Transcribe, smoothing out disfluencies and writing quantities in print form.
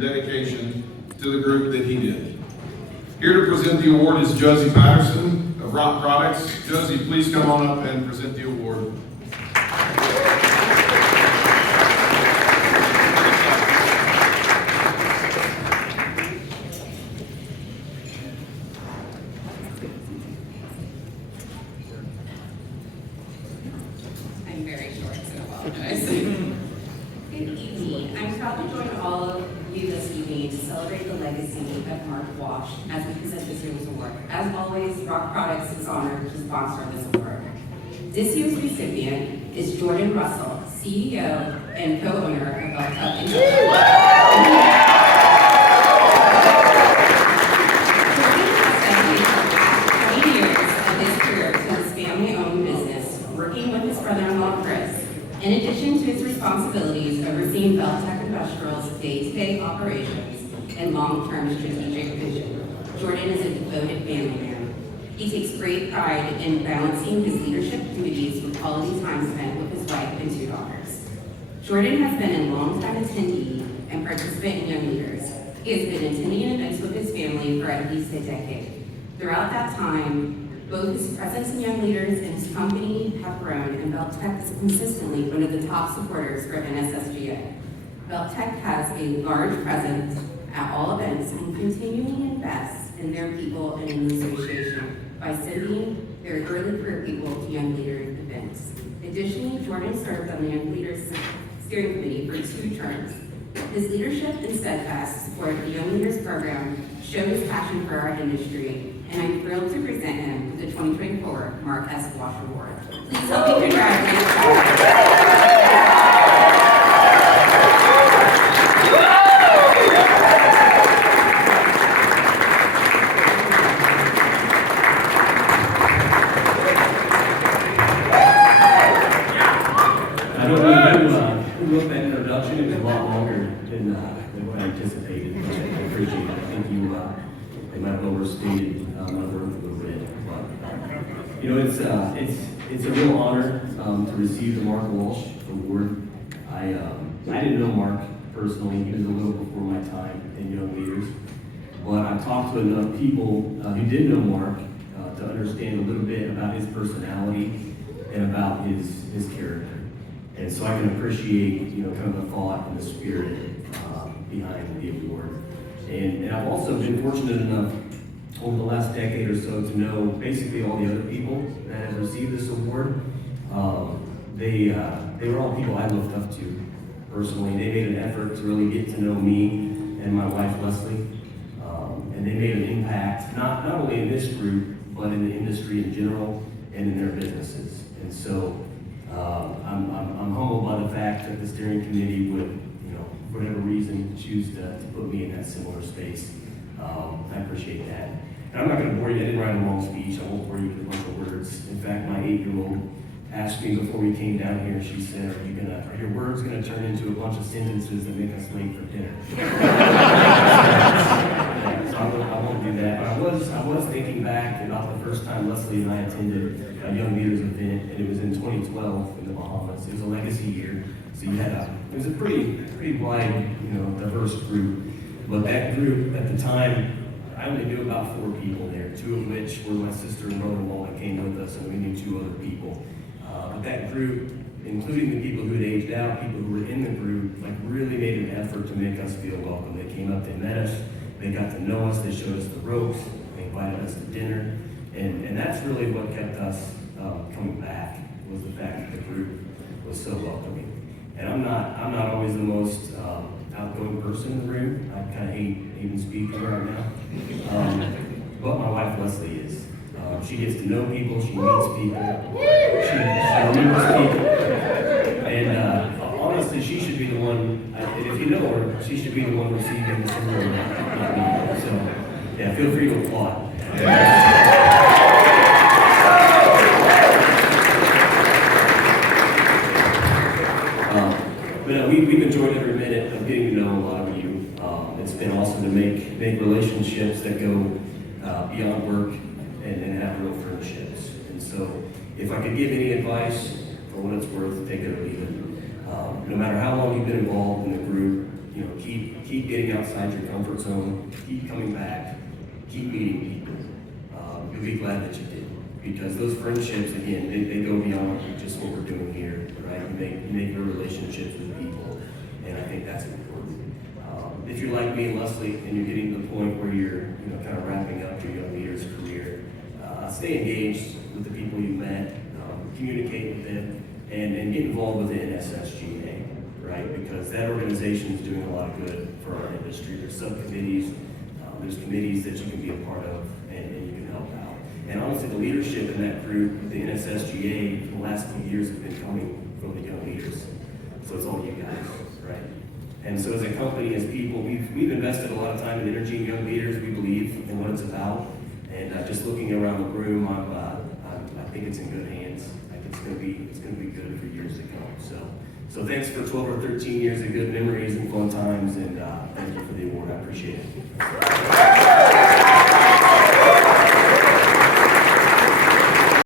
dedication to the group that he did. Here to present the award is Josie Patterson of Rock Products. Josie, please come on up and present the award. I'm very short, so I apologize. Good evening. I'm proud to join all of you this evening to celebrate the legacy of Mark Walsh as we present this year's award. As always, Rock Products is honored to sponsor this award. This year's recipient is Jordan Russell, CEO and co-owner of Beltuck Jordan has dedicated 20 years of his career to his family-owned business, working with his brother-in-law Chris. In addition to his responsibilities overseeing Beltuck Industrial's day-to-day operations and long-term strategic vision, Jordan is a devoted family man. He takes great pride in balancing his leadership duties with quality time spent with his wife and 2 daughters. Jordan has been a longtime attendee and participant in Young Leaders. He has been attending events with his family for at least a decade. Throughout that time, both his presence in Young Leaders and his company have grown, and Beltuck is consistently one of the top supporters for NSSGA. Beltuck has a large presence at all events and continuing to invest in their people and in the association by sending their early career people to Young Leaders events. Additionally, Jordan served on the Young Leaders Steering Committee for 2 terms. His leadership and steadfast support of the Young Leaders program show his passion for our industry, and I'm thrilled to present him with the 2024 Mark S. Walsh Award. Please help me congratulate I don't know who wrote that introduction. It was a lot longer than what I anticipated. But I appreciate it. I think they might have overstated my worth a little bit. But you know, it's a real honor to receive the Mark Walsh Award. I didn't know Mark personally. He was a little before my time in Young Leaders. But I talked to enough people who did know Mark to understand a little bit about his personality and about his character. And so I can appreciate, you know, kind of the thought and the spirit behind the award. And I've also been fortunate enough over the last decade or so to know basically all the other people that have received this award. They were all people I looked up to personally. They made an effort to really get to know me and my wife, Leslie. And they made an impact, not only in this group, but in the industry in general and in their businesses. And so I'm humbled by the fact that the steering committee would, you know, for whatever reason, choose to put me in that similar space. I appreciate that. And I'm not going to bore you. I didn't write a long speech. I won't bore you with a bunch of words. In fact, my 8-year-old asked me before we came down here, she said, are your words going to turn into a bunch of sentences that make us late for dinner? So I won't do that. But I was thinking back about the first time Leslie and I attended a Young Leaders event, and it was in 2012 in the Bahamas. It was a legacy year, so you had it was a pretty wide, you know, diverse group. But that group at the time, I only knew about 4 people there, 2 of which were my sister and brother-in-law that came with us, and we knew 2 other people. But that group, including the people who had aged out, people who were in the group, like really made an effort to make us feel welcome. They came up, they met us, they got to know us, they showed us the ropes, they invited us to dinner, and that's really what kept us coming back, was the fact that the group was so welcoming. And I'm not always the most outgoing person in the room. I kind of hate even speaking right now. But my wife Leslie is. She gets to know people, she meets people, she remembers people. And honestly, she should be the one, and if you know her, she should be the one receiving this award. So, yeah, feel free to applaud. But we've enjoyed every minute of getting to know a lot of you. It's been awesome to make relationships that go beyond work and have real friendships. And so if I could give any advice, for what it's worth, take it or leave it. No matter how long you've been involved in the group, keep getting outside your comfort zone, keep coming back, keep meeting people. You'll be glad that you did, because those friendships, again, they go beyond just what we're doing here, right? You make real relationships with people, and I think that's important. If you're like me and Leslie, and you're getting to the point where you're, kind of wrapping up your young leader's career, stay engaged with the people you met, communicate with them, and get involved with the NSSGA, right? Because that organization is doing a lot of good for our industry. There's subcommittees, there's committees that you can be a part of, and you can help out. And honestly, the leadership in that group, the NSSGA, for the last few years have been coming from the young leaders. So it's all you guys, right? And so as a company, as people, we've invested a lot of time in energy and young leaders. We believe in what it's about. And just looking around the room, I think it's in good hands. I think it's going to be good for years to come. So thanks for 12 or 13 years of good memories and fun times, and thank you for the award. I appreciate it.